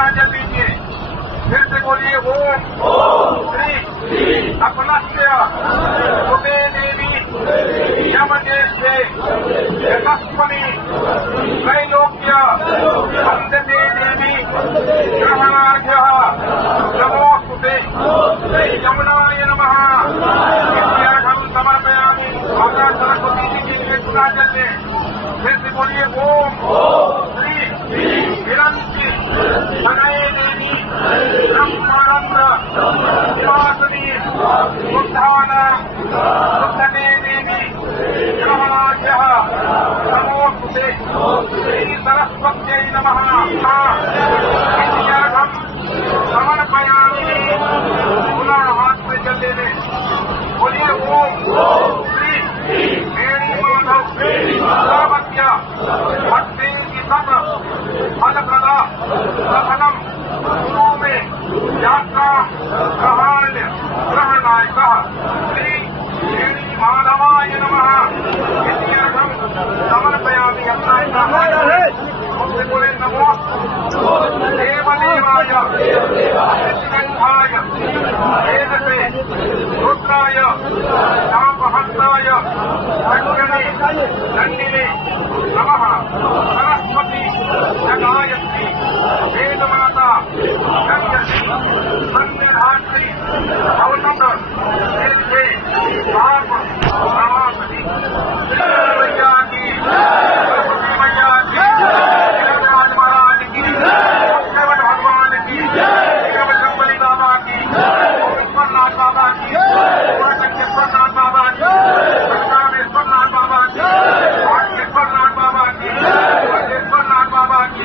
पुनः जल लीजिए। फिर से बोलिए ओम श्री अपनस्य उदे देवी यमदेशे यशस्वनी त्रैलोक्य वंदते देवी ग्रहणार्घ्यः नमोस्तुते यमुनाय नमः। इत्यर्घं समर्पयामि। माता सरस्वती जी के लिए पुनः जल लें। फिर से बोलिए ओम श्री हिरण्य सनये देवी ब्रह्मानंद निवासिनी बुद्धान बुद्धने देवी ग्रहणार्घ्यः नमोस्तुते श्री सरस्वत्यै नमः। इत्यर्घं समर्पयामि। पुनः हाथ में जल ले लें। बोलिए ओम श्री मेरी माधव सर्वज्ञ भक्ति की सत फलप्रदा सफलम गुरु में यात्रा ग्रहणायकः श्री मेरी माधवाय नमः। इत्यर्घं समर्पयामि। अपना उनसे बोले नमो देवदेवाय निष्कंठाय वेदसे रुद्राय शापहस्ताय दंडिने नमः। सरस्वती जगायत्री वेदमाता गंगसी संविधात्री अवसत निर्भे पाप प्रवासनी मैया की सरस्वती मैया की गिरिराज महाराज की श्रवण भगवान की शंबली बाबा की ईश्वरनाथ बाबा की ईश्वरनाथ बाबा की रामेश्वरनाथ बाबा की भाग्येश्वरनाथ बाबा की राजेश्वरनाथ बाबा की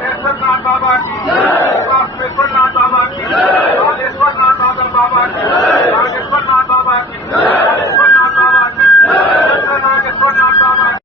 केशवनाथ बाबा की